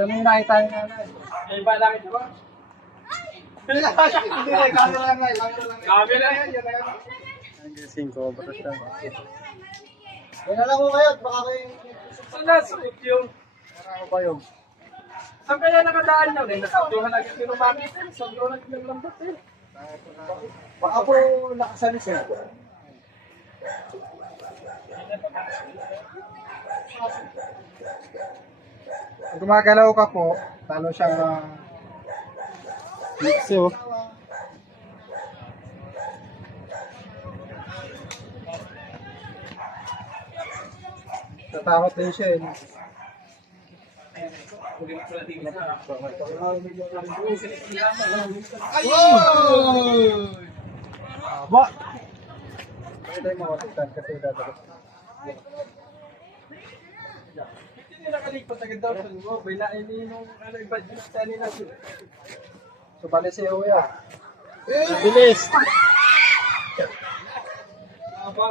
Saan yung nakita ni nanay? May ba nakita ba? Hindi, camera lang. Camera yan, yan na yan. Hanggang 5 oras lang. Yan na lang ko kayo, baka kayo... Saan na? Suot yung... Ano ba yung? Saan kaya nakadaan yun? Nasabduhan agad yung rumakit. Sabduhan agad yung lambot eh. Baka po nakasalis eh. Kung gumagalaw ka po, talo siyang mix oh. Natakot din siya eh. Aba! Pwede mo makalitan kasi dadabot. Hindi nakalipat agad daw sa mo. Bailain ni nung budget sa nila. So bali si Uya. Bilis! Aba